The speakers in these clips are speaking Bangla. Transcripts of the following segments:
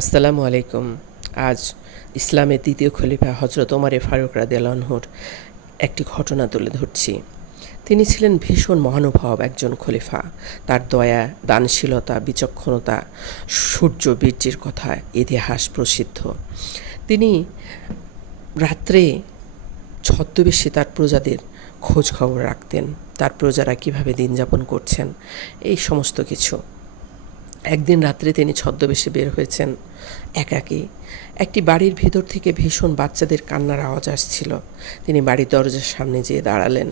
আসসালামু আলাইকুম। আজ ইসলামের দ্বিতীয় খলিফা হজরত ওমারে ফারুক রাদিয়ালহুর একটি ঘটনা তুলে ধরছি। তিনি ছিলেন ভীষণ মহানুভব একজন খলিফা। তার দয়া, দানশীলতা, বিচক্ষণতা, সূর্য বীর্যের কথা ইতিহাস প্রসিদ্ধ। তিনি রাত্রে ছদ্মবেশে তার প্রজাদের খোঁজ খবর রাখতেন। তার প্রজারা কীভাবে দিন যাপন করছেন, এই সমস্ত কিছু। একদিন রাত্রে তিনি ছদ্মবেশে বের হয়েছেন একাকী। একটি বাড়ির ভেতর থেকে ভীষণ বাচ্চাদের কান্নার আওয়াজ আসছিল। তিনি বাড়ির দরজার সামনে যেয়ে দাঁড়ালেন।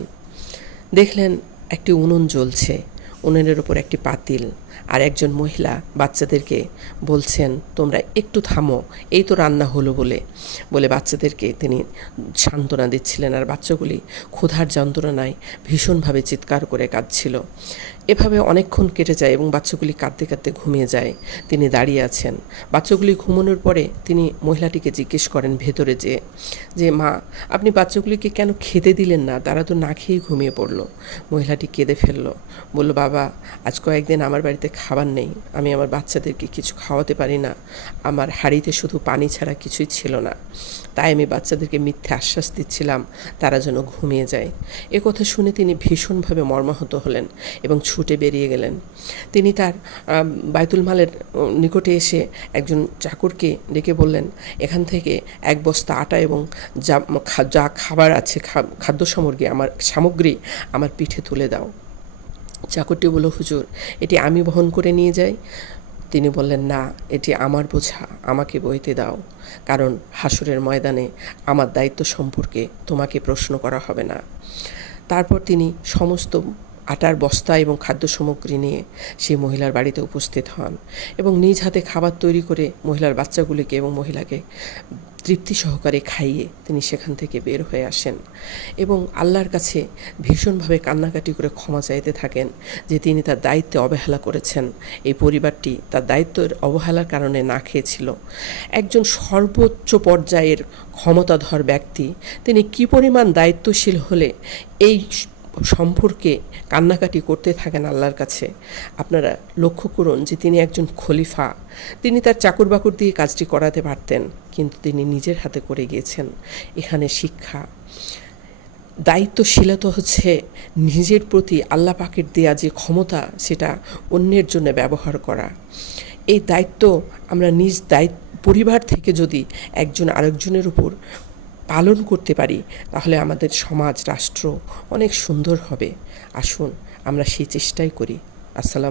দেখলেন একটি উনুন জ্বলছে। উনুনের ওপর একটি পাতিল। আর একজন মহিলা বাচ্চাদেরকে বলছেন, তোমরা একটু থামো, এই তো রান্না হলো বলে। বলে বাচ্চাদেরকে তিনি সান্ত্বনা দিচ্ছিলেন আর বাচ্চাগুলি ক্ষুধার যন্ত্রণায় ভীষণভাবে চিৎকার করে কাঁদছিল। এভাবে অনেকক্ষণ কেটে যায় এবং বাচ্চাগুলি কাঁদতে কাঁদতে ঘুমিয়ে যায়। তিনি দাঁড়িয়ে আছেন। বাচ্চাগুলি ঘুমানোর পরে তিনি মহিলাটিকে জিজ্ঞেস করেন ভেতরে যে যে মা, আপনি বাচ্চাগুলিকে কেন খেতে দিলেন না? তারা তো না খেয়েই ঘুমিয়ে পড়ল। মহিলাটি কেঁদে ফেলল। বলল, বাবা, আজ কয়েকদিন আমার বাড়িতে খাবার নেই। আমি আমার বাচ্চাদেরকে কিছু খাওয়াতে পারি না। আমার হাড়িতে শুধু পানি ছাড়া কিছুই ছিল না। তাই আমি বাচ্চাদেরকে মিথ্যে আশ্বাস দিচ্ছিলাম, তারা যেন ঘুমিয়ে যায়। এ কথা শুনে তিনি ভীষণভাবে মর্মাহত হলেন এবং ছুটে বেরিয়ে গেলেন। তিনি তার বাইতুল মালের নিকটে এসে একজন চাকরকে ডেকে বললেন, এখান থেকে এক বস্তা আটা এবং যা যা খাবার আছে খাদ্য সামগ্রী আমার সামগ্রী আমার পিঠে তুলে দাও। চাকরটি বলল, হুজুর, এটি আমি বহন করে নিয়ে যাই? তিনি বললেন, না, এটি আমার বোঝা, আমাকে বইতে দাও, কারণ হাসুরের ময়দানে আমার দায়িত্ব সম্পর্কে তোমাকে প্রশ্ন করা হবে না। তারপর তিনি সমস্ত আটার বস্তা এবং খাদ্য সামগ্রী নিয়ে সেই মহিলার বাড়িতে উপস্থিত হন এবং নিজ হাতে খাবার তৈরি করে মহিলার বাচ্চাগুলিকে এবং মহিলাকে তৃপ্তি সহকারে খাইয়ে তিনি সেখান থেকে বের হয়ে আসেন এবং আল্লাহর কাছে ভীষণভাবে কান্নাকাটি করে ক্ষমা চাইতে থাকেন যে তিনি তার দায়িত্বে অবহেলা করেছেন। এই পরিবারটি তার দায়িত্বের অবহেলার কারণে না খেয়েছিল। একজন সর্বোচ্চ পর্যায়ের ক্ষমতাধর ব্যক্তি, তিনি কি পরিমাণ দায়িত্বশীল হলে এই সম্পর্কে কান্নাকাটি করতে থাকেন আল্লাহর কাছে। আপনারা লক্ষ্য করুন যে তিনি একজন খলিফা। তিনি তার চাকর বাকর দিয়ে কাজটি করাতে পারতেন, কিন্তু তিনি নিজের হাতে করে গিয়েছেন। এখানে শিক্ষা। দায়িত্বশীলতা হচ্ছে নিজের প্রতি আল্লাহ পাকের দেয়া যে ক্ষমতা, সেটা অন্যের জন্য ব্যবহার করা। এই দায়িত্ব আমরা নিজ দায়িত্ব, পরিবার থেকে যদি একজন আরেকজনের উপর পালন করতে পারি, তাহলে আমাদের সমাজ, রাষ্ট্র অনেক সুন্দর হবে। আসুন, আমরা সেই চেষ্টাই করি। আসসালাম